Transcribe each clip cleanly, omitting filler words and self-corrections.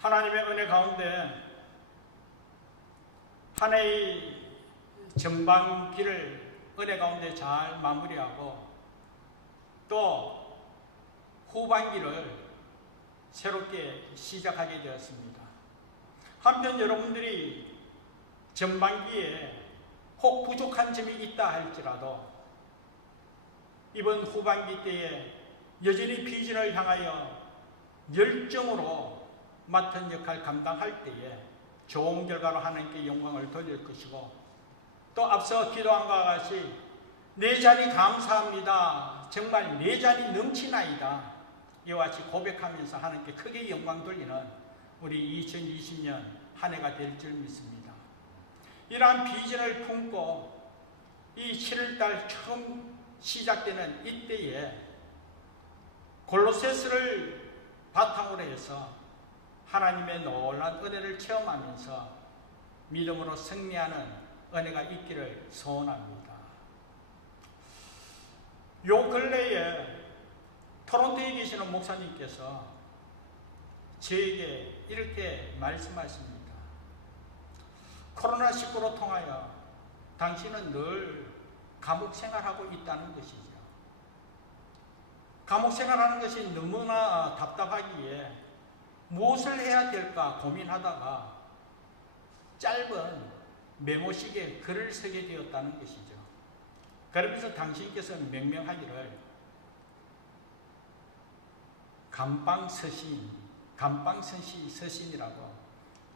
하나님의 은혜 가운데 한 해의 전반기를 은혜 가운데 잘 마무리하고 또 후반기를 새롭게 시작하게 되었습니다. 한편 여러분들이 전반기에 혹 부족한 점이 있다 할지라도 이번 후반기 때에 여전히 비전을 향하여 열정으로 맡은 역할 감당할 때에 좋은 결과로 하나님께 영광을 돌릴 것이고, 또 앞서 기도한 것과 같이 내 잔이 감사합니다, 정말 내 잔이 넘치나이다, 이와 같이 고백하면서 하나님께 크게 영광 돌리는 우리 2020년 한 해가 될 줄 믿습니다. 이러한 비전을 품고 이 7월달 처음 시작되는 이때에 골로새서를 바탕으로 해서 하나님의 놀라운 은혜를 체험하면서 믿음으로 승리하는 은혜가 있기를 소원합니다. 요 근래에 토론토에 계시는 목사님께서 저에게 이렇게 말씀하십니다. 코로나19로 통하여 당신은 늘 감옥 생활하고 있다는 것이죠. 감옥 생활하는 것이 너무나 답답하기에 무엇을 해야 될까 고민하다가 짧은 메모식에 글을 쓰게 되었다는 것이죠. 그러면서 당신께서 명명하기를 감방서신이라고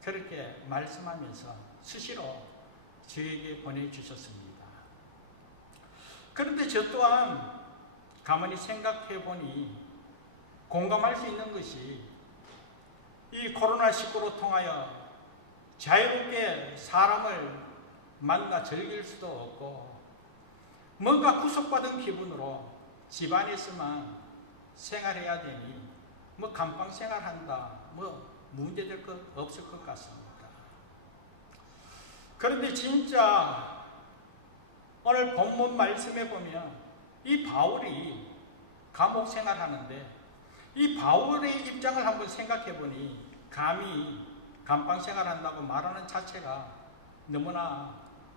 그렇게 말씀하면서 수시로 저에게 보내주셨습니다. 그런데 저 또한 가만히 생각해 보니 공감할 수 있는 것이, 이 코로나19로 통하여 자유롭게 사람을 만나 즐길 수도 없고 뭔가 구속받은 기분으로 집안에서만 생활해야 되니 뭐 감방 생활한다, 뭐 문제될 것 없을 것 같습니다. 그런데 진짜 오늘 본문 말씀에 보면 이 바울이 감옥 생활하는데 이 바울의 입장을 한번 생각해 보니 감히 감방 생활한다고 말하는 자체가 너무나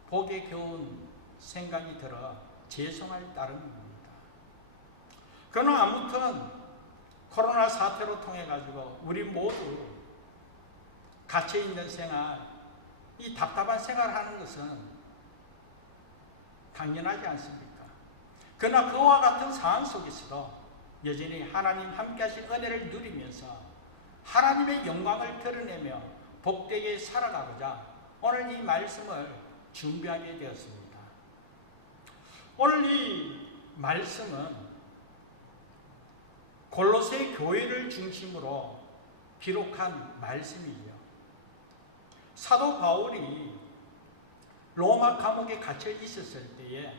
보기 겨운 생각이 들어 죄송할 따름입니다. 그러나 아무튼 코로나 사태로 통해 가지고 우리 모두 갇혀있는 생활, 이 답답한 생활하는 것은 당연하지 않습니까? 그러나 그와 같은 상황 속에서도 여전히 하나님 함께 하신 은혜를 누리면서 하나님의 영광을 드러내며 복되게 살아가고자 오늘 이 말씀을 준비하게 되었습니다. 오늘 이 말씀은 골로새 교회를 중심으로 기록한 말씀이죠. 사도 바울이 로마 감옥에 갇혀 있었을 때에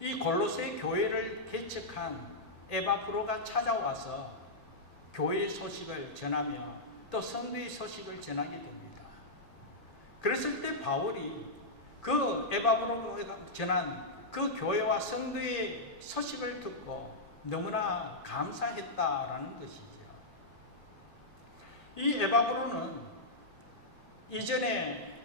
이 골로새 교회를 개척한 에바브로가 찾아와서 교회의 소식을 전하며 또 성도의 소식을 전하게 됩니다. 그랬을 때 바울이 그 에바브로가 전한 그 교회와 성도의 소식을 듣고 너무나 감사했다라는 것이죠. 이 에바브로는 이전에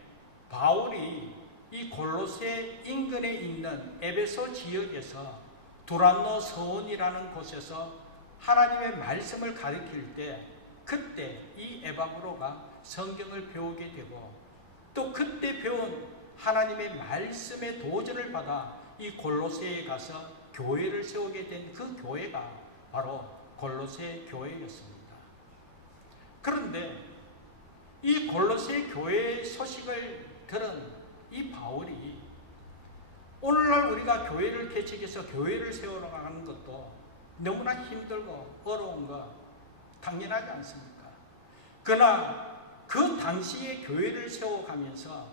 바울이 이 골로새 인근에 있는 에베소 지역에서 두란노 서원이라는 곳에서 하나님의 말씀을 가르칠 때 그때 이 에바브로가 성경을 배우게 되고 또 그때 배운 하나님의 말씀의 도전을 받아 이 골로새에 가서 교회를 세우게 된 그 교회가 바로 골로새 교회였습니다. 그런데 이 골로새 교회의 소식을 들은 이 바울이 오늘날 우리가 교회를 개척해서 교회를 세우러 가는 것도 너무나 힘들고 어려운 거 당연하지 않습니까? 그러나 그 당시에 교회를 세워가면서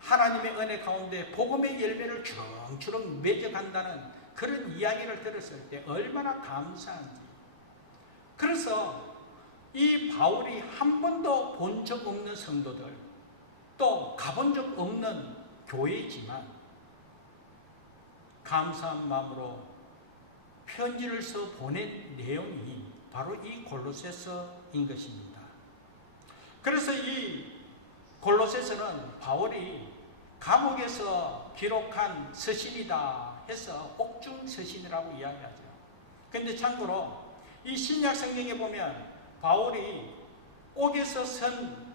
하나님의 은혜 가운데 복음의 열매를 주렁주렁 맺어간다는 그런 이야기를 들었을 때 얼마나 감사한지. 그래서 이 바울이 한 번도 본 적 없는 성도들, 또 가본 적 없는 교회이지만 감사한 마음으로 편지를 써 보낸 내용이 바로 이 골로새서인 것입니다. 그래서 이 골로새서는 바울이 감옥에서 기록한 서신이다 해서 옥중 서신이라고 이야기하죠. 그런데 참고로 이 신약 성경에 보면 바울이 옥에서 쓴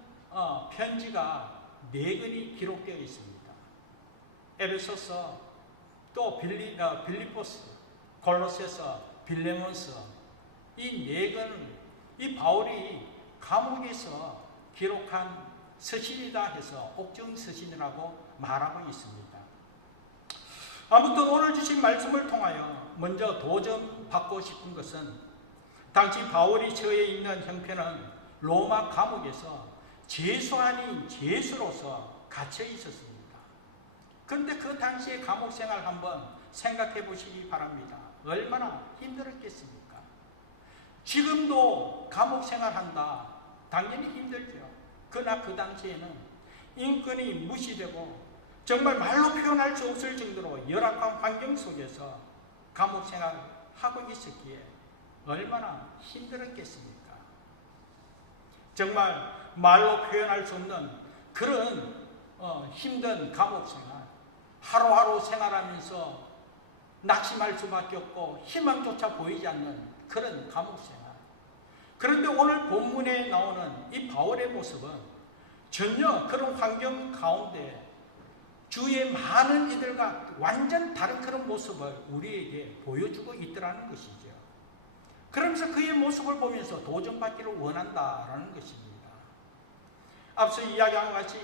편지가 4권이 기록되어 있습니다. 에베소서, 또 빌립보서, 골로새서, 빌레몬서, 이 4권은 이 바울이 감옥에서 기록한 서신이다 해서 옥중 서신이라고 말하고 있습니다. 아무튼 오늘 주신 말씀을 통하여 먼저 도전받고 싶은 것은 당시 바울이 처해 있는 형편은 로마 감옥에서 죄수 아닌 죄수로서 갇혀 있었습니다. 그런데 그 당시의 감옥 생활 한번 생각해 보시기 바랍니다. 얼마나 힘들었겠습니까? 지금도 감옥 생활한다. 당연히 힘들죠. 그러나 그 당시에는 인권이 무시되고 정말 말로 표현할 수 없을 정도로 열악한 환경 속에서 감옥 생활하고 있었기에 얼마나 힘들었겠습니까? 정말 말로 표현할 수 없는 그런 힘든 감옥 생활, 하루하루 생활하면서 낙심할 수밖에 없고 희망조차 보이지 않는 그런 감옥 생활. 그런데 오늘 본문에 나오는 이 바울의 모습은 전혀 그런 환경 가운데 주위의 많은 이들과 완전 다른 그런 모습을 우리에게 보여주고 있더라는 것이죠. 그러면서 그의 모습을 보면서 도전받기를 원한다라는 것입니다. 앞서 이야기한 것 같이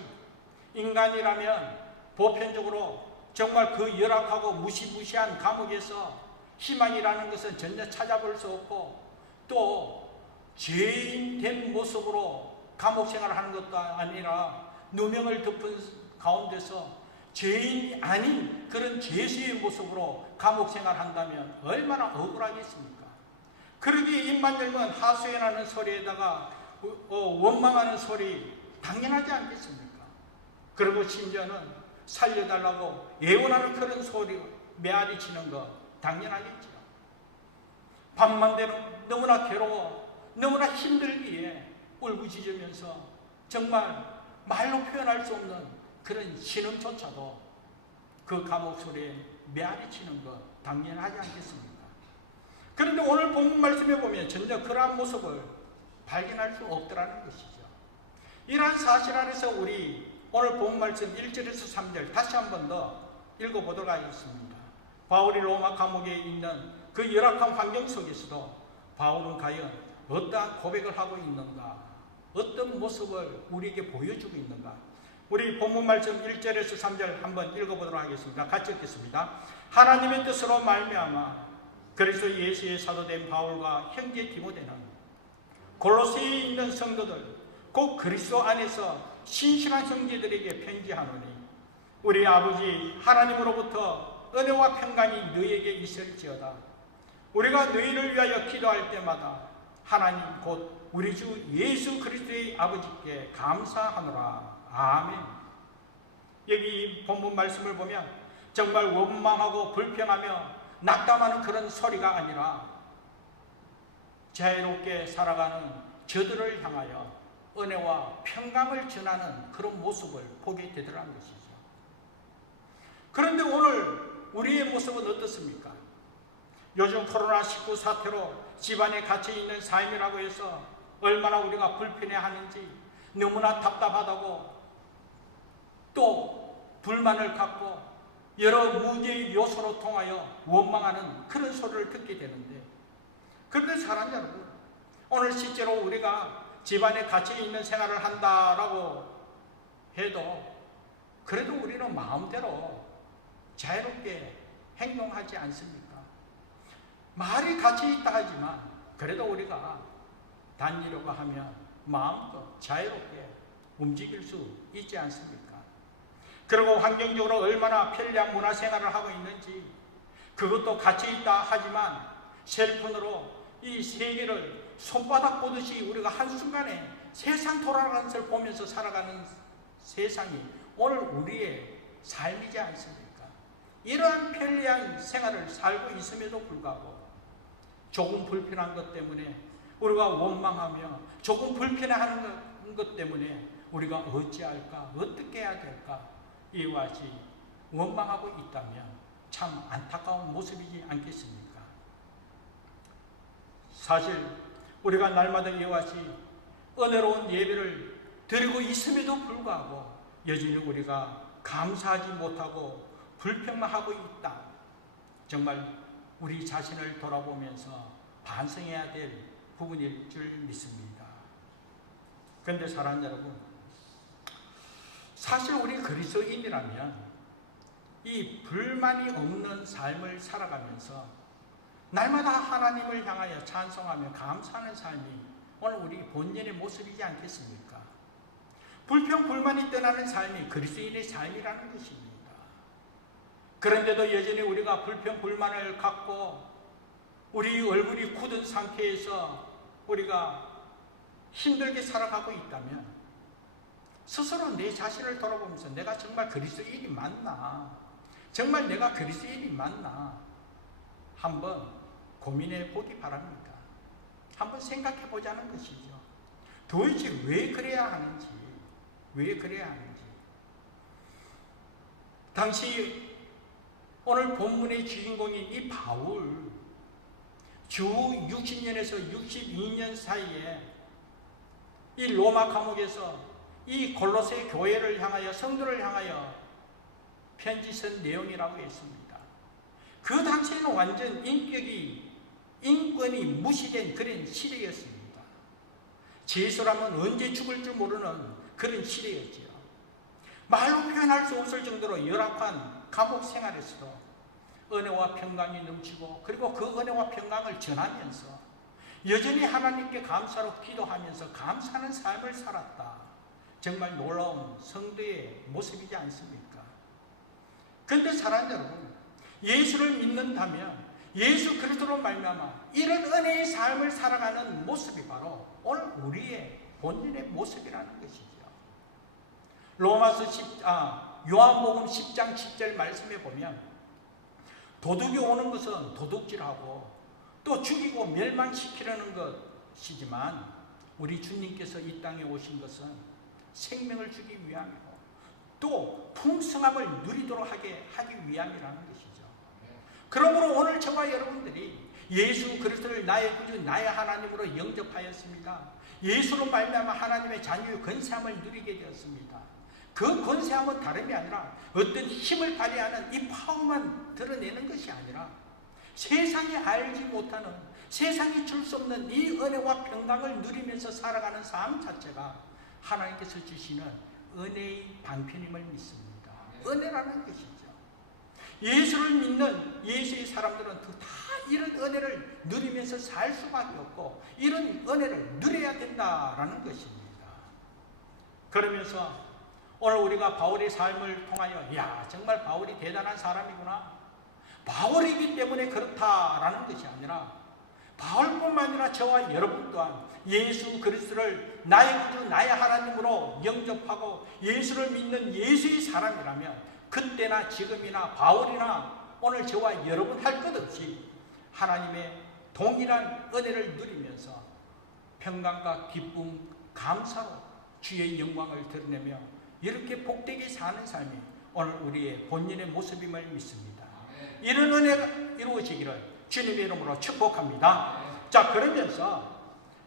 인간이라면 보편적으로 정말 그 열악하고 무시무시한 감옥에서 희망이라는 것은 전혀 찾아볼 수 없고 또 죄인 된 모습으로 감옥 생활을 하는 것도 아니라 누명을 덮은 가운데서 죄인이 아닌 그런 죄수의 모습으로 감옥 생활한다면 얼마나 억울하겠습니까? 그러기에 입만 열면 하소연하는 소리에다가 원망하는 소리 당연하지 않겠습니까? 그리고 심지어는 살려달라고 애원하는 그런 소리 메아리 치는 거 당연하겠죠. 밤만 되면 너무나 괴로워 너무나 힘들기에 울부짖으면서 정말 말로 표현할 수 없는 그런 신음조차도 그 감옥 소리에 메아리 치는 것 당연하지 않겠습니까? 그런데 오늘 본문 말씀에 보면 전혀 그러한 모습을 발견할 수 없더라는 것이죠. 이러한 사실 안에서 우리 오늘 본문 말씀 1절에서 3절 다시 한 번 더 읽어보도록 하겠습니다. 바울이 로마 감옥에 있는 그 열악한 환경 속에서도 바울은 과연 어떠한 고백을 하고 있는가? 어떤 모습을 우리에게 보여주고 있는가? 우리 본문 말씀 1절에서 3절 한번 읽어보도록 하겠습니다. 같이 읽겠습니다. 하나님의 뜻으로 말미암아 그리스도 예수의 사도된 바울과 형제 디모데는 골로새에 있는 성도들 곧 그리스도 안에서 신실한 형제들에게 편지하노니 우리 아버지 하나님으로부터 은혜와 평강이 너희에게 있을지어다. 우리가 너희를 위하여 기도할 때마다 하나님 곧 우리 주 예수 그리스도의 아버지께 감사하노라. 아멘. 여기 본문 말씀을 보면 정말 원망하고 불평하며 낙담하는 그런 소리가 아니라 자유롭게 살아가는 저들을 향하여 은혜와 평강을 전하는 그런 모습을 보게 되더라는 것이죠. 그런데 오늘 우리의 모습은 어떻습니까? 요즘 코로나19 사태로 집안에 갇혀있는 삶이라고 해서 얼마나 우리가 불편해하는지 너무나 답답하다고 또 불만을 갖고 여러 문제의 요소로 통하여 원망하는 그런 소리를 듣게 되는데 그런데 사랑하는 여러분 오늘 실제로 우리가 집안에 갇혀있는 생활을 한다라고 해도 그래도 우리는 마음대로 자유롭게 행동하지 않습니까? 말이 갇혀있다 하지만 그래도 우리가 다니려고 하면 마음껏 자유롭게 움직일 수 있지 않습니까? 그리고 환경적으로 얼마나 편리한 문화생활을 하고 있는지 그것도 갇혀있다 하지만 셀폰으로 이 세계를 손바닥 보듯이 우리가 한순간에 세상 돌아가는 것을 보면서 살아가는 세상이 오늘 우리의 삶이지 않습니까? 이러한 편리한 생활을 살고 있음에도 불구하고 조금 불편한 것 때문에 우리가 원망하며 조금 불편해하는 것 것 때문에 우리가 어찌할까, 어떻게 해야 될까, 이와 같이 원망하고 있다면 참 안타까운 모습이지 않겠습니까? 사실 우리가 날마다 이와 같이 은혜로운 예배를 드리고 있음에도 불구하고 여전히 우리가 감사하지 못하고 불평만 하고 있다. 정말 우리 자신을 돌아보면서 반성해야 될 부분일 줄 믿습니다. 그런데 사랑하는 여러분, 사실 우리 그리스도인이라면 이 불만이 없는 삶을 살아가면서 날마다 하나님을 향하여 찬송하며 감사하는 삶이 오늘 우리 본연의 모습이지 않겠습니까? 불평, 불만이 떠나는 삶이 그리스도인의 삶이라는 것입니다. 그런데도 여전히 우리가 불평, 불만을 갖고 우리 얼굴이 굳은 상태에서 우리가 힘들게 살아가고 있다면 스스로 내 자신을 돌아보면서 내가 정말 그리스도인이 맞나? 정말 내가 그리스도인이 맞나? 한번 고민해 보기 바랍니다. 한번 생각해 보자는 것이죠. 도대체 왜 그래야 하는지, 왜 그래야 하는지. 당시 오늘 본문의 주인공인 이 바울, 주 60년에서 62년 사이에 이 로마 감옥에서 이 골로새 교회를 향하여, 성도를 향하여 편지 쓴 내용이라고 했습니다. 그 당시에는 완전 인권이 무시된 그런 시대였습니다. 죄수라면 언제 죽을 줄 모르는 그런 시대였지요. 말로 표현할 수 없을 정도로 열악한 감옥 생활에서도 은혜와 평강이 넘치고, 그리고 그 은혜와 평강을 전하면서 여전히 하나님께 감사로 기도하면서 감사하는 삶을 살았다. 정말 놀라운 성도의 모습이지 않습니까? 그런데 사랑하는 여러분, 예수를 믿는다면 예수 그리스도로 말미암아 이런 은혜의 삶을 살아가는 모습이 바로 오늘 우리의 본연의 모습이라는 것이죠. 요한복음 10장 10절 말씀에 보면 도둑이 오는 것은 도둑질하고 또 죽이고 멸망시키려는 것이지만 우리 주님께서 이 땅에 오신 것은 생명을 주기 위함이고 또 풍성함을 누리도록 하기 위함이라는 것이죠. 그러므로 오늘 저와 여러분들이 예수 그리스도를 나의 구주, 나의 하나님으로 영접하였습니다. 예수로 말미암아 하나님의 자녀의 권세함을 누리게 되었습니다. 그 권세함은 다름이 아니라 어떤 힘을 발휘하는 이 파워만 드러내는 것이 아니라 세상이 알지 못하는, 세상이 줄 수 없는 이 은혜와 평강을 누리면서 살아가는 삶 자체가 하나님께서 주시는 은혜의 방편임을 믿습니다. 은혜라는 것이죠. 예수를 믿는 예수의 사람들은 다 이런 은혜를 누리면서 살 수밖에 없고 이런 은혜를 누려야 된다라는 것입니다. 그러면서 오늘 우리가 바울의 삶을 통하여 정말 바울이 대단한 사람이구나, 바울이기 때문에 그렇다라는 것이 아니라 바울뿐만 아니라 저와 여러분 또한 예수 그리스도를 나의 구주, 나의 하나님으로 영접하고 예수를 믿는 예수의 사람이라면 그때나 지금이나 바울이나 오늘 저와 여러분 할 것 없이 하나님의 동일한 은혜를 누리면서 평강과 기쁨, 감사로 주의 영광을 드러내며 이렇게 복되게 사는 삶이 오늘 우리의 본연의 모습임을 믿습니다. 이런 은혜가 이루어지기를 주님의 이름으로 축복합니다. 자, 그러면서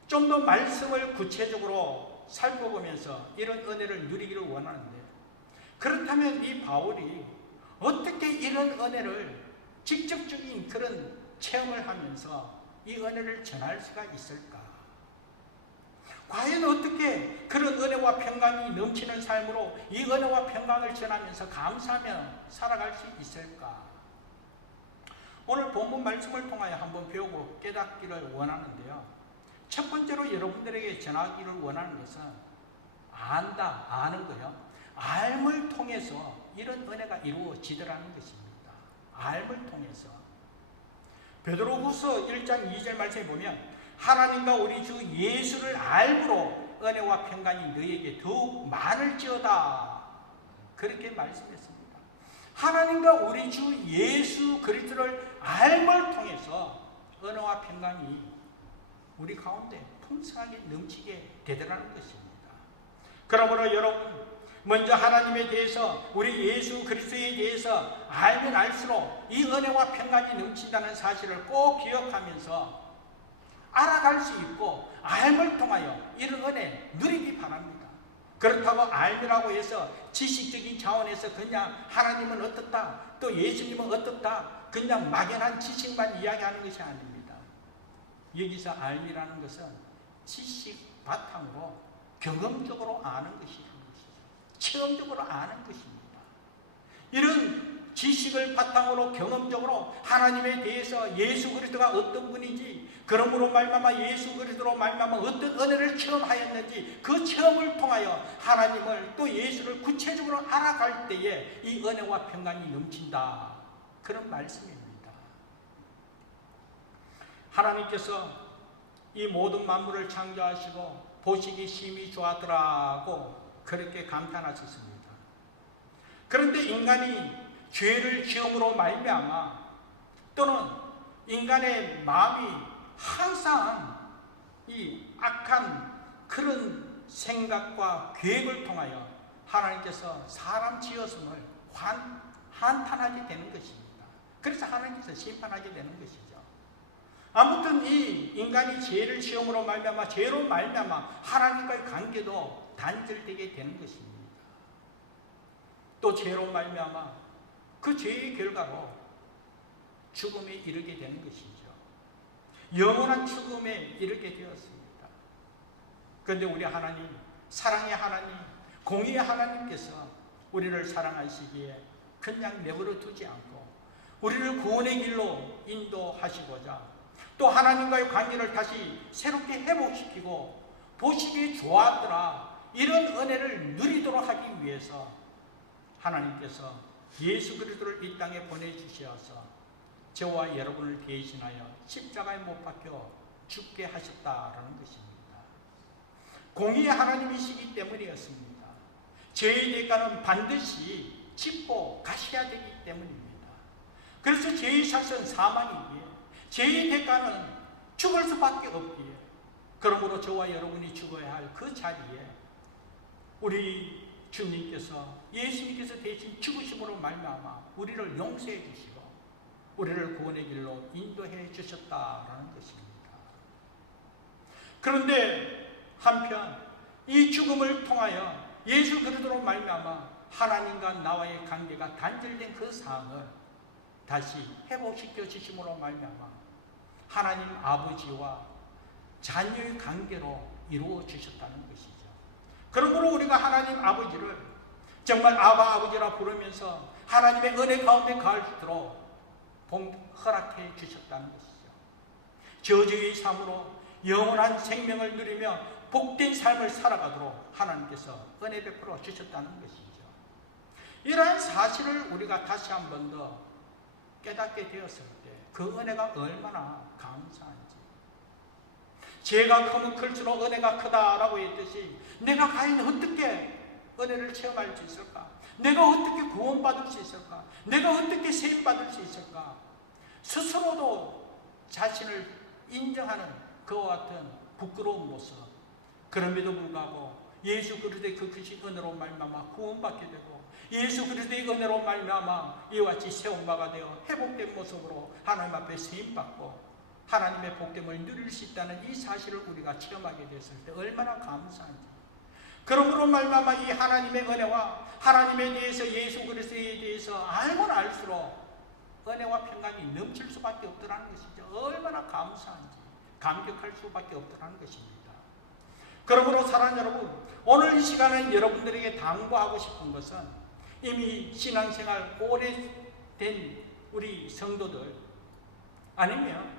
좀 더 말씀을 구체적으로 살펴보면서 이런 은혜를 누리기를 원하는데, 그렇다면 이 바울이 어떻게 이런 은혜를 직접적인 그런 체험을 하면서 이 은혜를 전할 수가 있을까? 과연 어떻게 그런 은혜와 평강이 넘치는 삶으로 이 은혜와 평강을 전하면서 감사하며 살아갈 수 있을까? 오늘 본문 말씀을 통하여 한번 배우고 깨닫기를 원하는데요. 첫 번째로 여러분들에게 전하기를 원하는 것은 아는 거요. 알을 통해서 이런 은혜가 이루어지더라는 것입니다. 알을 통해서. 베드로후서 1장 2절 말씀에 보면 하나님과 우리 주 예수를 알므로 은혜와 평강이 너희에게 더욱 많을지어다, 그렇게 말씀했습니다. 하나님과 우리 주 예수 그리스도를 알을 통해서 은혜와 평강이 우리 가운데 풍성하게 넘치게 되더라는 것입니다. 그러므로 여러분, 먼저 하나님에 대해서, 우리 예수 그리스도에 대해서 알면 알수록 이 은혜와 평강이 넘친다는 사실을 꼭 기억하면서 알아갈 수 있고 알을 통하여 이런 은혜 누리기 바랍니다. 그렇다고 알미라고 해서 지식적인 차원에서 그냥 하나님은 어떻다, 또 예수님은 어떻다, 그냥 막연한 지식만 이야기하는 것이 아닙니다. 여기서 알미라는 것은 지식 바탕으로 경험적으로 아는 것이라는 것이죠. 체험적으로 아는 것입니다. 이런 지식을 바탕으로 경험적으로 하나님에 대해서 예수 그리스도가 어떤 분인지, 그러므로 말미암아 예수 그리스도로 말미암아 어떤 은혜를 체험하였는지 그 체험을 통하여 하나님을 또 예수를 구체적으로 알아갈 때에 이 은혜와 평강이 넘친다, 그런 말씀입니다. 하나님께서 이 모든 만물을 창조하시고 보시기 심히 좋았더라고 그렇게 감탄하셨습니다. 그런데 인간이 죄를 지음으로 말미암아, 또는 인간의 마음이 항상 이 악한 그런 생각과 계획을 통하여 하나님께서 사람 지었음을 한탄하게 되는 것입니다. 그래서 하나님께서 심판하게 되는 것이죠. 아무튼 이 인간이 죄를 지음으로 말미암아, 죄로 말미암아 하나님과의 관계도 단절되게 되는 것입니다. 또 죄로 말미암아 그 죄의 결과로 죽음에 이르게 되는 것이죠. 영원한 죽음에 이르게 되었습니다. 그런데 우리 하나님, 사랑의 하나님, 공의의 하나님께서 우리를 사랑하시기에 그냥 내버려 두지 않고 우리를 구원의 길로 인도하시고자, 또 하나님과의 관계를 다시 새롭게 회복시키고 보시기에 좋았더라, 이런 은혜를 누리도록 하기 위해서 하나님께서 예수 그리스도를 이 땅에 보내주셔서 저와 여러분을 대신하여 십자가에 못 박혀 죽게 하셨다라는 것입니다. 공의의 하나님이시기 때문이었습니다. 죄의 대가는 반드시 짚고 가셔야 되기 때문입니다. 그래서 죄의 삭은 사망이기에, 죄의 대가는 죽을 수밖에 없기에, 그러므로 저와 여러분이 죽어야 할 그 자리에 우리 주님께서, 예수님께서 대신 죽으심으로 말미암아 우리를 용서해 주시고 우리를 구원의 길로 인도해 주셨다라는 것입니다. 그런데 한편 이 죽음을 통하여 예수 그리스도로 말미암아 하나님과 나와의 관계가 단절된 그 상황을 다시 회복시켜 주심으로 말미암아 하나님 아버지와 자녀의 관계로 이루어 주셨다는 것이죠. 그러므로 우리가 하나님 아버지를 정말 아바 아버지라 부르면서 하나님의 은혜 가운데 가을수록 허락해 주셨다는 것이죠. 저주의 삶으로 영원한 생명을 누리며 복된 삶을 살아가도록 하나님께서 은혜 베풀어 주셨다는 것이죠. 이러한 사실을 우리가 다시 한 번 더 깨닫게 되었을 때 그 은혜가 얼마나 감사한지, 죄가 크면 클수록 은혜가 크다라고 했듯이 내가 과연 어떻게 은혜를 체험할 수 있을까? 내가 어떻게 구원받을 수 있을까? 내가 어떻게 세임받을 수 있을까? 스스로도 자신을 인정하는 그와 같은 부끄러운 모습, 그럼에도 불구하고 예수 그리스도의 그 크신 은혜로 말미암아 구원받게 되고 예수 그리스도의 은혜로 말미암아 이와 같이 세운 바가 되어 회복된 모습으로 하나님 앞에 세임받고 하나님의 복됨을 누릴 수 있다는 이 사실을 우리가 체험하게 됐을 때 얼마나 감사한지, 그러므로 말미암아 이 하나님의 은혜와 하나님에 대해서 예수 그리스도에 대해서 알면 알수록 은혜와 평강이 넘칠 수밖에 없더라는 것이죠. 얼마나 감사한지 감격할 수밖에 없더라는 것입니다. 그러므로 사랑하는 여러분, 오늘 이 시간에 여러분들에게 당부하고 싶은 것은 이미 신앙생활 오래된 우리 성도들, 아니면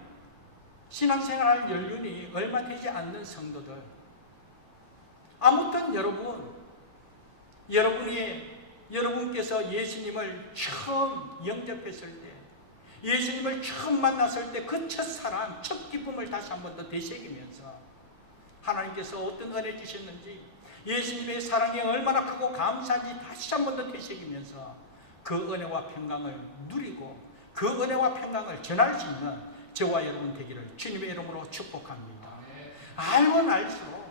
신앙생활 연륜이 얼마 되지 않는 성도들, 아무튼 여러분께서 예수님을 처음 영접했을 때, 예수님을 처음 만났을 때 그 첫사랑, 첫 기쁨을 다시 한 번 더 되새기면서 하나님께서 어떤 은혜 주셨는지, 예수님의 사랑이 얼마나 크고 감사한지 다시 한 번 더 되새기면서 그 은혜와 평강을 누리고 그 은혜와 평강을 전할 수 있는 저와 여러분 되기를 주님의 이름으로 축복합니다. 알면 알수록,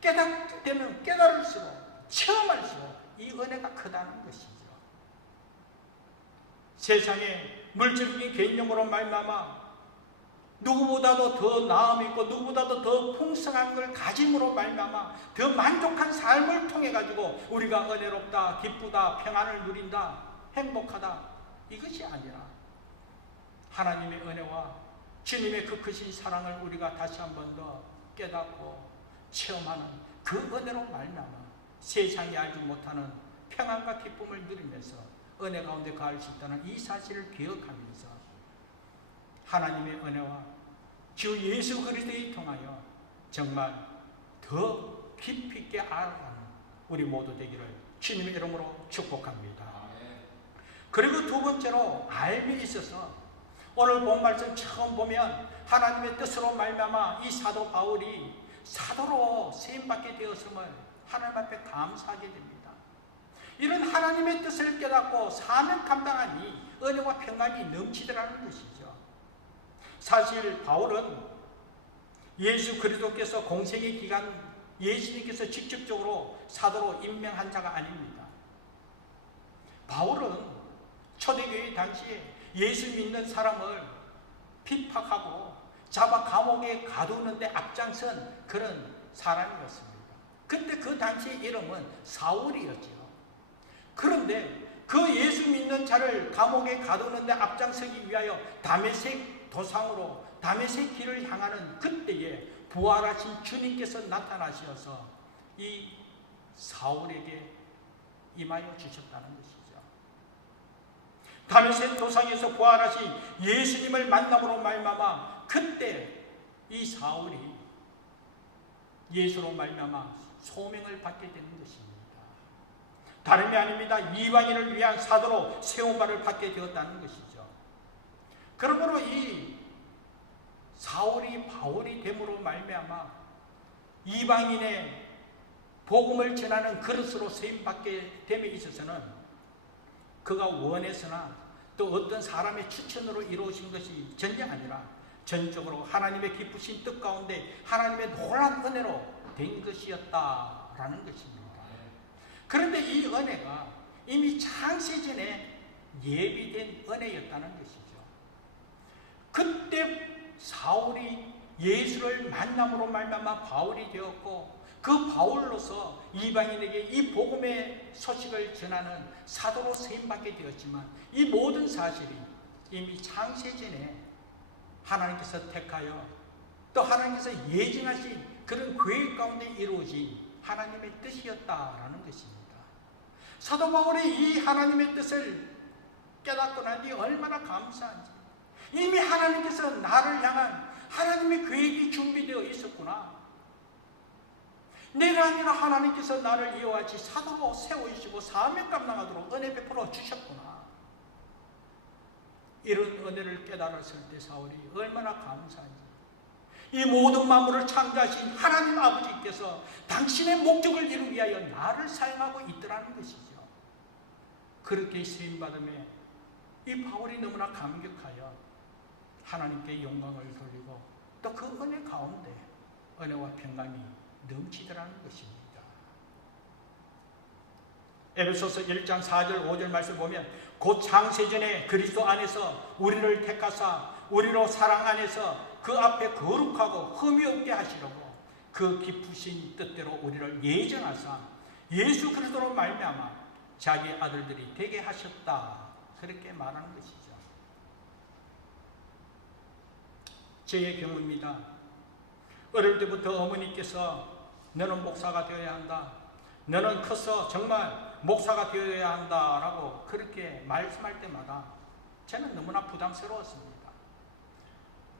깨닫게 되면 깨달을수록 체험할수록 이 은혜가 크다는 것이죠. 세상에 물질적인 개념으로 말미암아 누구보다도 더 나음이 있고 누구보다도 더 풍성한 걸 가짐으로 말미암아 더 만족한 삶을 통해 가지고 우리가 은혜롭다, 기쁘다, 평안을 누린다, 행복하다, 이것이 아니라 하나님의 은혜와 주님의 그 크신 사랑을 우리가 다시 한 번 더 깨닫고 체험하는 그 은혜로 말미암아 세상이 알지 못하는 평안과 기쁨을 누리면서 은혜 가운데 가할 수 있다는 이 사실을 기억하면서 하나님의 은혜와 주 예수 그리스도에 통하여 정말 더 깊이 있게 알아가는 우리 모두 되기를 주님의 이름으로 축복합니다. 그리고 두 번째로 알미 있어서 오늘 본 말씀 처음 보면 하나님의 뜻으로 말미암아 이 사도 바울이 사도로 쓰임받게 되었음을 하나님 앞에 감사하게 됩니다. 이런 하나님의 뜻을 깨닫고 사명 감당하니 은혜와 평안이 넘치더라는 것이죠. 사실 바울은 예수 그리스도께서 공생의 기간 예수님께서 직접적으로 사도로 임명한 자가 아닙니다. 바울은 초대교회 당시에 예수 믿는 사람을 핍박하고 잡아 감옥에 가두는데 앞장선 그런 사람이었습니다. 근데 그 당시의 이름은 사울이었죠. 그런데 그 예수 믿는 자를 감옥에 가두는데 앞장서기 위하여 다메섹 도상으로 다메섹 길을 향하는 그때에 부활하신 주님께서 나타나셔서 이 사울에게 임하여 주셨다는 것이죠. 다메섹 도상에서 부활하신 예수님을 만남으로 말미암아 그때 이 사울이 예수로 말미암아 소명을 받게 되는 것입니다. 다름이 아닙니다. 이방인을 위한 사도로 세움받을 받게 되었다는 것이죠. 그러므로 이 사울이 바울이 됨으로 말미암아 이방인의 복음을 전하는 그릇으로 세움받게 됨에 있어서는 그가 원해서나 또 어떤 사람의 추천으로 이루어진 것이 전혀 아니라 전적으로 하나님의 기쁘신 뜻 가운데 하나님의 놀라운 은혜로 된 것이었다라는 것입니다. 그런데 이 은혜가 이미 창세전에 예비된 은혜였다는 것이죠. 그때 사울이 예수를 만남으로 말미암아 바울이 되었고 그 바울로서 이방인에게 이 복음의 소식을 전하는 사도로 세임받게 되었지만 이 모든 사실이 이미 창세전에 하나님께서 택하여 또 하나님께서 예정하신 그런 계획 가운데 이루어진 하나님의 뜻이었다라는 것입니다. 사도 바울이 이 하나님의 뜻을 깨닫고 난 뒤 얼마나 감사한지, 이미 하나님께서 나를 향한 하나님의 계획이 준비되어 있었구나. 내가 아니라 하나님께서 나를 이와 같이 사도로 세우시고 사명 감당하도록 은혜 베풀어 주셨구나. 이런 은혜를 깨달았을 때 사울이 얼마나 감사한지, 이 모든 만물을 창조하신 하나님 아버지께서 당신의 목적을 이루기 위하여 나를 사용하고 있더라는 것이죠. 그렇게 쓰임받음에 이 바울이 너무나 감격하여 하나님께 영광을 돌리고 또 그 은혜 가운데 은혜와 평강이 넘치더라는 것입니다. 에베소서 1장 4절 5절 말씀 보면 곧 창세전에 그리스도 안에서 우리를 택하사 우리로 사랑 안에서 그 앞에 거룩하고 흠이 없게 하시려고 그 기쁘신 뜻대로 우리를 예정하사 예수 그리스도로 말미암아 자기 아들들이 되게 하셨다. 그렇게 말하는 것이죠. 저의 경우입니다. 어릴 때부터 어머니께서 너는 목사가 되어야 한다. 너는 커서 정말 목사가 되어야 한다라고 그렇게 말씀할 때마다 저는 너무나 부담스러웠습니다.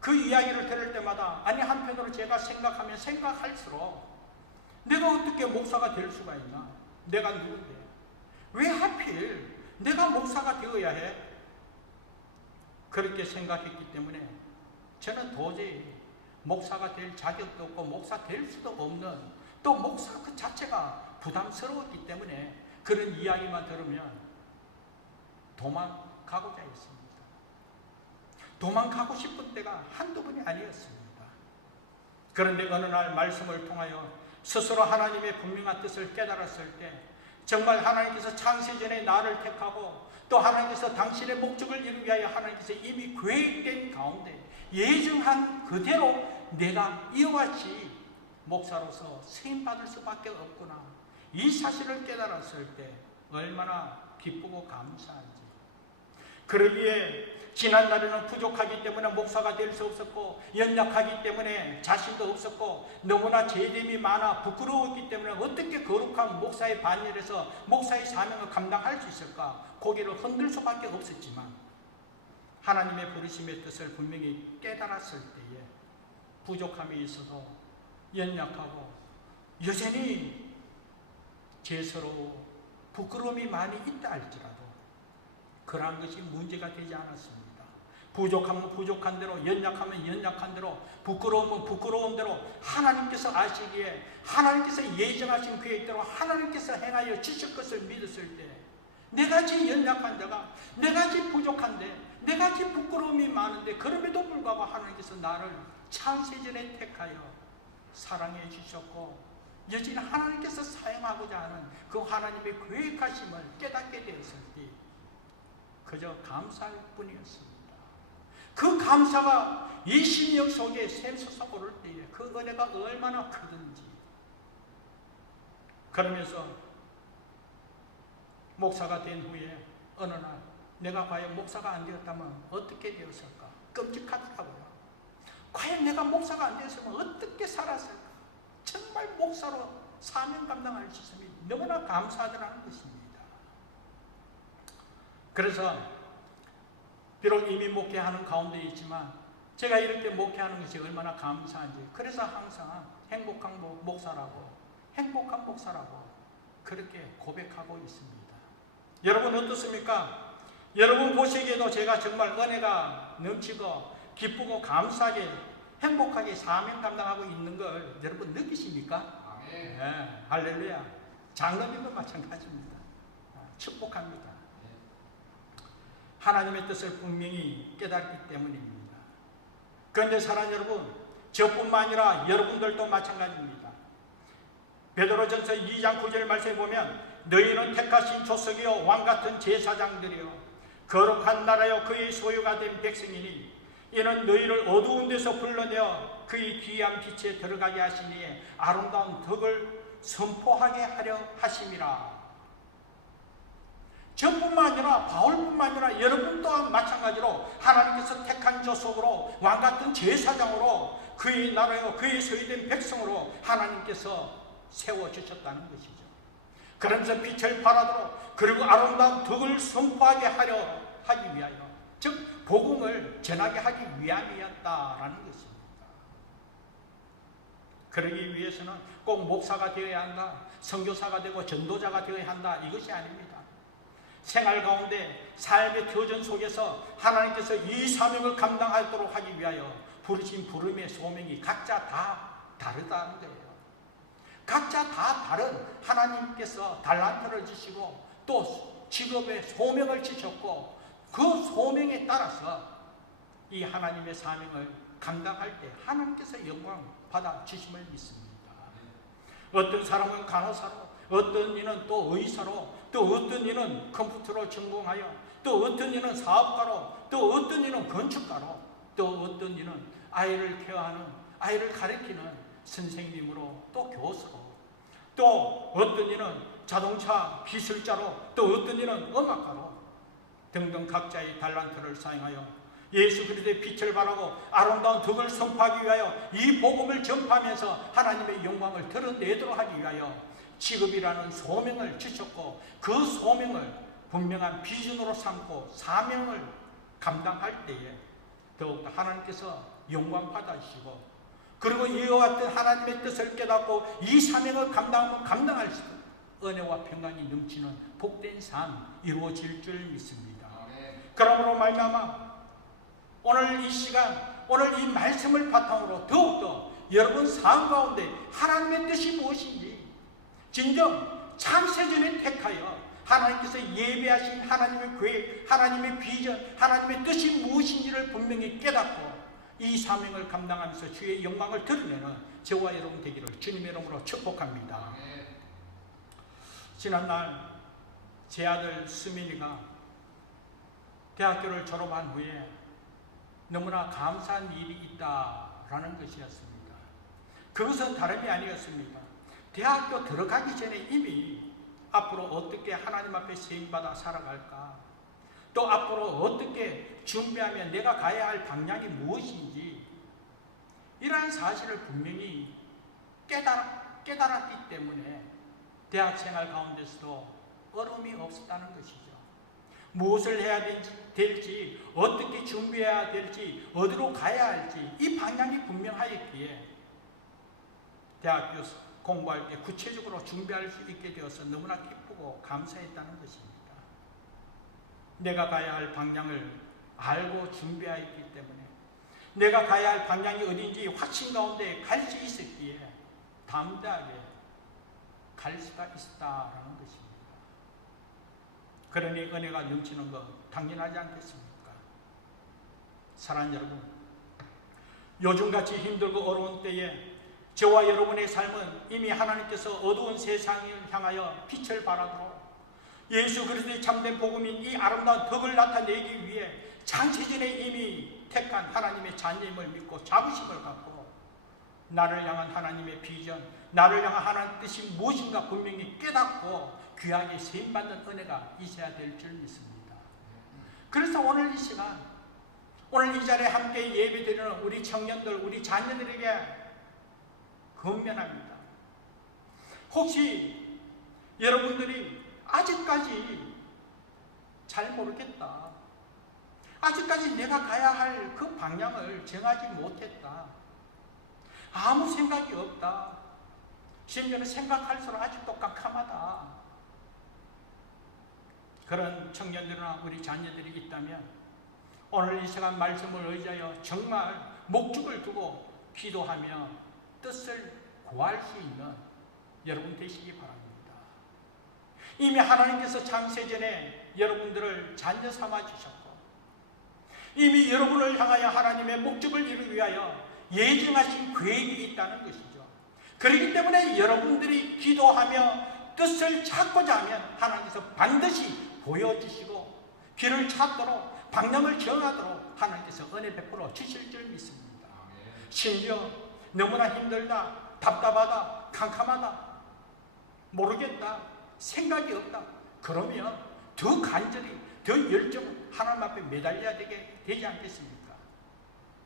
그 이야기를 들을 때마다 아니 한편으로 제가 생각하면 생각할수록 내가 어떻게 목사가 될 수가 있나? 내가 누군데? 왜 하필 내가 목사가 되어야 해? 그렇게 생각했기 때문에 저는 도저히 목사가 될 자격도 없고 목사 될 수도 없는 또 목사 그 자체가 부담스러웠기 때문에 그런 이야기만 들으면 도망가고자 했습니다. 도망가고 싶은 때가 한두 번이 아니었습니다. 그런데 어느 날 말씀을 통하여 스스로 하나님의 분명한 뜻을 깨달았을 때 정말 하나님께서 창세전에 나를 택하고 또 하나님께서 당신의 목적을 이루기 위하여 하나님께서 이미 계획된 가운데 예정한 그대로 내가 이와 같이 목사로서 세임받을 수밖에 없구나. 이 사실을 깨달았을 때 얼마나 기쁘고 감사한지. 그러기에 지난날에는 부족하기 때문에 목사가 될 수 없었고 연약하기 때문에 자신도 없었고 너무나 죄됨이 많아 부끄러웠기 때문에 어떻게 거룩한 목사의 반열에서 목사의 사명을 감당할 수 있을까 고개를 흔들 수밖에 없었지만 하나님의 부르심의 뜻을 분명히 깨달았을 때에 부족함이 있어도 연약하고 여전히 죄스러워 부끄러움이 많이 있다 할지라도 그러한 것이 문제가 되지 않았습니다. 부족하면 부족한 대로, 연약하면 연약한 대로, 부끄러우면 부끄러운 대로 하나님께서 아시기에 하나님께서 예정하신 계획대로 하나님께서 행하여 주실 것을 믿었을 때 내같이 연약한 자가, 내같이 부족한데, 내같이 부끄러움이 많은데 그럼에도 불구하고 하나님께서 나를 창세전에 택하여 사랑해 주셨고 여전히 하나님께서 사용하고자 하는 그 하나님의 계획하심을 깨닫게 되었을 때 그저 감사할 뿐이었습니다. 그 감사가 이 심령 속에 샘솟아 오를 때에 그 은혜가 얼마나 크든지. 그러면서 목사가 된 후에 어느 날 내가 과연 목사가 안 되었다면 어떻게 되었을까? 끔찍하더라고요. 과연 내가 목사가 안 되었으면 어떻게 살았을까? 정말 목사로 사명 감당할 수 있음이 너무나 감사하더라는 것입니다. 그래서 비록 이미 목회하는 가운데 있지만 제가 이렇게 목회하는 것이 얼마나 감사한지 그래서 항상 행복한 목사라고 그렇게 고백하고 있습니다. 여러분 어떻습니까? 여러분 보시기에도 제가 정말 은혜가 넘치고 기쁘고 감사하게 행복하게 사명 감당하고 있는 걸 여러분 느끼십니까? 아멘. 네, 할렐루야. 장로님도 마찬가지입니다. 축복합니다. 하나님의 뜻을 분명히 깨닫기 때문입니다. 그런데 사랑하는 여러분, 저뿐만 아니라 여러분들도 마찬가지입니다. 베드로전서 2장 9절 말씀에 보면 너희는 택하신 조석이요 왕같은 제사장들이요 거룩한 나라요 그의 소유가 된 백성이니 이는 너희를 어두운 데서 불러내어 그의 귀한 빛에 들어가게 하시니 아름다운 덕을 선포하게 하려 하심이라. 저뿐만 아니라 바울뿐만 아니라 여러분 또한 마찬가지로 하나님께서 택한 조속으로 왕같은 제사장으로 그의 나라요 그의 소유된 백성으로 하나님께서 세워주셨다는 것이죠. 그러면서 빛을 발하도록 그리고 아름다운 덕을 선포하게 하기 위하여 즉 복음을 전하게 하기 위함이었다라는 것입니다. 그러기 위해서는 꼭 목사가 되어야 한다, 선교사가 되고 전도자가 되어야 한다 이것이 아닙니다. 생활 가운데 삶의 표전 속에서 하나님께서 이 사명을 감당하도록 하기 위하여 부르신 부름의 소명이 각자 다 다르다는 거예요. 각자 다 다른 하나님께서 달란트를 주시고 또 직업의 소명을 주셨고 그 소명에 따라서 이 하나님의 사명을 감당할 때 하나님께서 영광 받아 주심을 믿습니다. 어떤 사람은 간호사로, 어떤 이는 또 의사로, 또 어떤 이는 컴퓨터로 전공하여, 또 어떤 이는 사업가로, 또 어떤 이는 건축가로, 또 어떤 이는 아이를 케어하는, 아이를 가르치는 선생님으로, 또 교수로, 또 어떤 이는 자동차 기술자로, 또 어떤 이는 음악가로 등등 각자의 달란트를 사용하여 예수 그리스도의 빛을 발하고 아름다운 덕을 선포하기 위하여 이 복음을 전파하면서 하나님의 영광을 드러내도록 하기 위하여 직업이라는 소명을 주셨고 그 소명을 분명한 비전으로 삼고 사명을 감당할 때에 더욱더 하나님께서 영광 받아주시고 그리고 이와 같은 하나님의 뜻을 깨닫고 이 사명을 감당할 수 있는 은혜와 평강이 넘치는 복된 삶 이루어질 줄 믿습니다. 그러므로 말미암아 오늘 이 시간 오늘 이 말씀을 바탕으로 더욱더 여러분 삶 가운데 하나님의 뜻이 무엇인지 진정 창세전에 택하여 하나님께서 예배하신 하나님의 계획, 하나님의 비전, 하나님의 뜻이 무엇인지를 분명히 깨닫고 이 사명을 감당하면서 주의 영광을 드러내는 저와 여러분 되기를 주님의 이름으로 축복합니다. 지난날 제 아들 수민이가 대학교를 졸업한 후에 너무나 감사한 일이 있다라는 것이었습니다. 그것은 다름이 아니었습니다. 대학교 들어가기 전에 이미 앞으로 어떻게 하나님 앞에 세임받아 살아갈까, 또 앞으로 어떻게 준비하면 내가 가야 할 방향이 무엇인지 이러한 사실을 분명히 깨달았기 때문에 대학생활 가운데서도 어려움이 없었다는 것이죠. 무엇을 해야 될지, 어떻게 준비해야 될지, 어디로 가야 할지 이 방향이 분명하였기에 대학교 공부할 때 구체적으로 준비할 수 있게 되어서 너무나 기쁘고 감사했다는 것입니다. 내가 가야 할 방향을 알고 준비하였기 때문에 내가 가야 할 방향이 어딘지 확신 가운데 갈 수 있었기에 담대하게 갈 수가 있었다라는 것입니다. 그러니 은혜가 넘치는 것 당연하지 않겠습니까? 사랑하는 여러분, 요즘같이 힘들고 어려운 때에 저와 여러분의 삶은 이미 하나님께서 어두운 세상을 향하여 빛을 발하도록 예수 그리스도의 참된 복음인 이 아름다운 덕을 나타내기 위해 창세전에 이미 택한 하나님의 자녀임을 믿고 자부심을 갖고 나를 향한 하나님의 비전, 나를 향한 하나님의 뜻이 무엇인가 분명히 깨닫고 귀하게 세임받는 은혜가 있어야 될 줄 믿습니다. 그래서 오늘 이 시간, 오늘 이 자리에 함께 예배드리는 우리 청년들, 우리 자녀들에게 권면합니다. 혹시 여러분들이 아직까지 잘 모르겠다, 아직까지 내가 가야 할 그 방향을 정하지 못했다, 아무 생각이 없다, 심지어는 생각할수록 아직도 깜깜하다, 그런 청년들이나 우리 자녀들이 있다면 오늘 이 시간 말씀을 의지하여 정말 목적을 두고 기도하며 뜻을 구할 수 있는 여러분 되시기 바랍니다. 이미 하나님께서 창세전에 여러분들을 자녀 삼아 주셨고 이미 여러분을 향하여 하나님의 목적을 이루기 위하여 예정하신 계획이 있다는 것이죠. 그렇기 때문에 여러분들이 기도하며 뜻을 찾고자 하면 하나님께서 반드시 보여주시고 길을 찾도록 방향을 정하도록 하나님께서 은혜 베풀어 주실 줄 믿습니다. 심지어 너무나 힘들다, 답답하다, 캄캄하다, 모르겠다, 생각이 없다, 그러면 더 간절히, 더 열정 하나님 앞에 매달려야 되지 않겠습니까?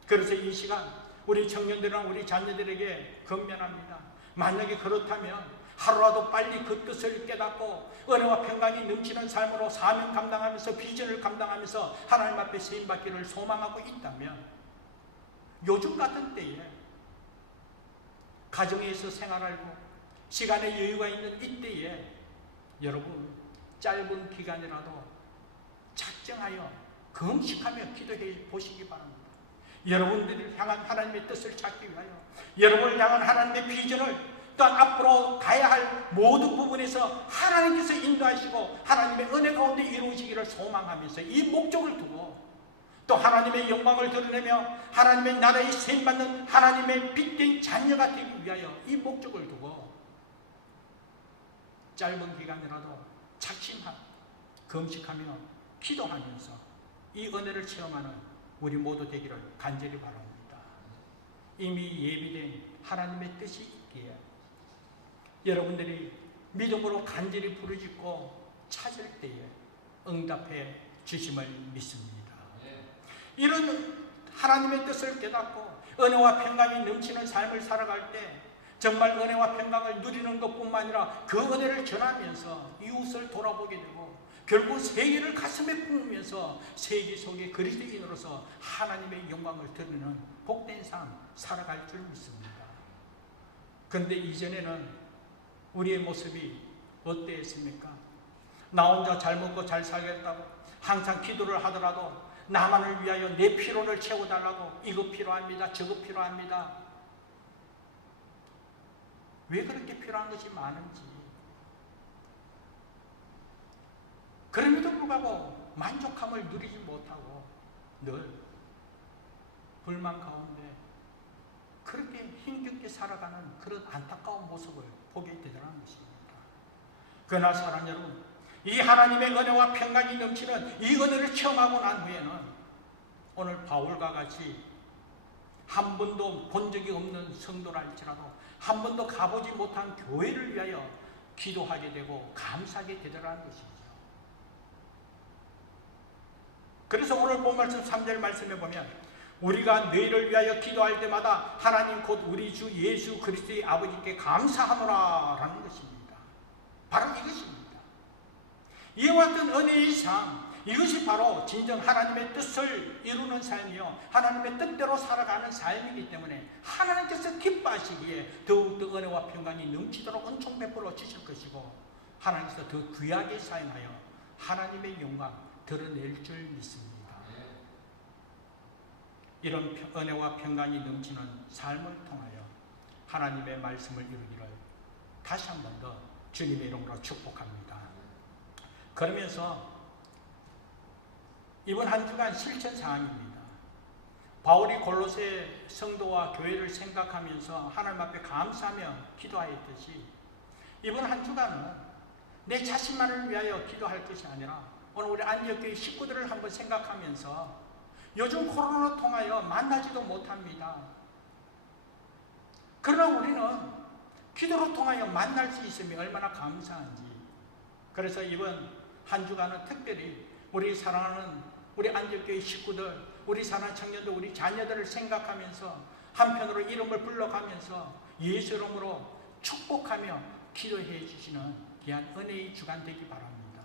그래서 이 시간 우리 청년들이나 우리 자녀들에게 권면합니다. 만약에 그렇다면 하루라도 빨리 그 뜻을 깨닫고 은혜와 평강이 넘치는 삶으로 사명 감당하면서 비전을 감당하면서 하나님 앞에 세임받기를 소망하고 있다면 요즘 같은 때에 가정에서 생활하고 시간의 여유가 있는 이때에 여러분 짧은 기간이라도 작정하여 금식하며 기도해 보시기 바랍니다. 여러분들을 향한 하나님의 뜻을 찾기 위하여 여러분을 향한 하나님의 비전을 또한 앞으로 가야 할 모든 부분에서 하나님께서 인도하시고 하나님의 은혜 가운데 이루어지기를 소망하면서 이 목적을 두고 또 하나님의 영광을 드러내며 하나님의 나라에 세임받는 하나님의 빛된 자녀가 되기 위하여 이 목적을 두고 짧은 기간이라도 작심하고 금식하며 기도하면서 이 은혜를 체험하는 우리 모두 되기를 간절히 바랍니다. 이미 예비된 하나님의 뜻이 있기에 여러분들이 믿음으로 간절히 부르짖고 찾을 때에 응답해 주심을 믿습니다. 이런 하나님의 뜻을 깨닫고 은혜와 평강이 넘치는 삶을 살아갈 때 정말 은혜와 평강을 누리는 것뿐만 아니라 그 은혜를 전하면서 이웃을 돌아보게 되고 결국 세계를 가슴에 품으면서 세계 속에 그리스도인으로서 하나님의 영광을 드리는 복된 삶 살아갈 줄 믿습니다. 그런데 이전에는 우리의 모습이 어땠습니까? 나 혼자 잘 먹고 잘 살겠다고 항상 기도를 하더라도 나만을 위하여 내 필요를 채워달라고 이거 필요합니다, 저거 필요합니다. 왜 그렇게 필요한 것이 많은지, 그럼에도 불구하고 만족함을 누리지 못하고 늘 불만 가운데 그렇게 힘겹게 살아가는 그런 안타까운 모습을 보게 되더라는 것입니다. 그러나 사랑하는 여러분, 이 하나님의 은혜와 평강이 넘치는 이 은혜를 체험하고 난 후에는 오늘 바울과 같이 한 번도 본 적이 없는 성도라 할지라도 한 번도 가보지 못한 교회를 위하여 기도하게 되고 감사하게 되더라는 것이죠. 그래서 오늘 본 말씀 3절 말씀에 보면 우리가 너희를 위하여 기도할 때마다 하나님 곧 우리 주 예수 그리스도의 아버지께 감사하노라 라는 것입니다. 바로 이것입니다. 이와 같은 은혜의 삶, 이것이 바로 진정 하나님의 뜻을 이루는 삶이요 하나님의 뜻대로 살아가는 삶이기 때문에 하나님께서 기뻐하시기에 더욱더 은혜와 평강이 넘치도록 은총 베풀어 주실 것이고 하나님께서 더 귀하게 사용하여 하나님의 영광 드러낼 줄 믿습니다. 이런 은혜와 평강이 넘치는 삶을 통하여 하나님의 말씀을 이루기를 다시 한 번 더 주님의 이름으로 축복합니다. 그러면서 이번 한 주간 실천 사항입니다. 바울이 골로새 성도와 교회를 생각하면서 하나님 앞에 감사하며 기도하였듯이 이번 한 주간은 내 자신만을 위하여 기도할 것이 아니라 오늘 우리 안디옥교회 식구들을 한번 생각하면서 요즘 코로나로 통하여 만나지도 못합니다. 그러나 우리는 기도로 통하여 만날 수 있음이 얼마나 감사한지. 그래서 이번 한 주간은 특별히 우리 사랑하는 우리 안디옥교회 식구들, 우리 사랑하는 청년들, 우리 자녀들을 생각하면서 한편으로 이름을 불러가면서 예수 이름으로 축복하며 기도해 주시는 귀한 은혜의 주간 되기 바랍니다.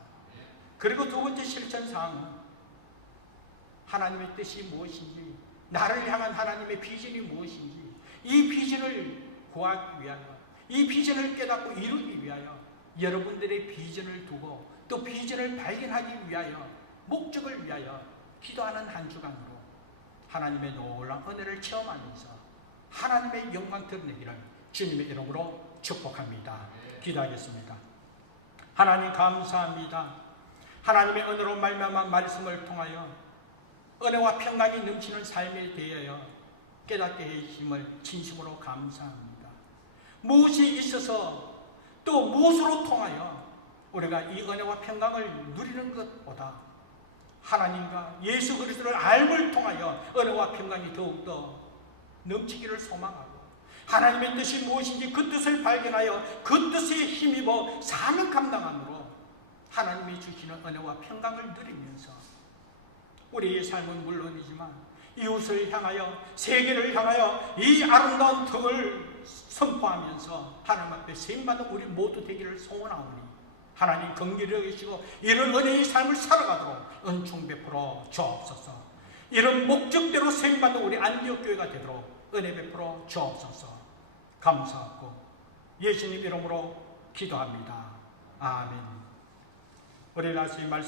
그리고 두 번째 실천사항은 하나님의 뜻이 무엇인지, 나를 향한 하나님의 비전이 무엇인지, 이 비전을 구하기 위하여, 이 비전을 깨닫고 이루기 위하여 여러분들의 비전을 두고 또 비전을 발견하기 위하여 목적을 위하여 기도하는 한 주간으로 하나님의 놀라운 은혜를 체험하면서 하나님의 영광 드러내기를 주님의 이름으로 축복합니다. 기도하겠습니다. 하나님 감사합니다. 하나님의 은혜로 말미암아 말씀을 통하여 은혜와 평강이 넘치는 삶에 대하여 깨닫게 해주심을 진심으로 감사합니다. 무엇이 있어서 또 무엇으로 통하여 우리가 이 은혜와 평강을 누리는 것보다 하나님과 예수 그리스도를 알고를 통하여 은혜와 평강이 더욱더 넘치기를 소망하고 하나님의 뜻이 무엇인지 그 뜻을 발견하여 그 뜻에 힘입어 사명 감당함으로 하나님이 주시는 은혜와 평강을 누리면서 우리의 삶은 물론이지만 이웃을 향하여 세계를 향하여 이 아름다운 덕을 선포하면서 하나님 앞에 세임받는 우리 모두 되기를 소원하오니 하나님 긍휼히 여기시고 이런 은혜의 삶을 살아가도록 은총 베풀어 주옵소서. 이런 목적대로 세임받는 우리 안디옥교회가 되도록 은혜 베풀어 주옵소서. 감사하고 예수님 이름으로 기도합니다. 아멘. 우리 다시 말씀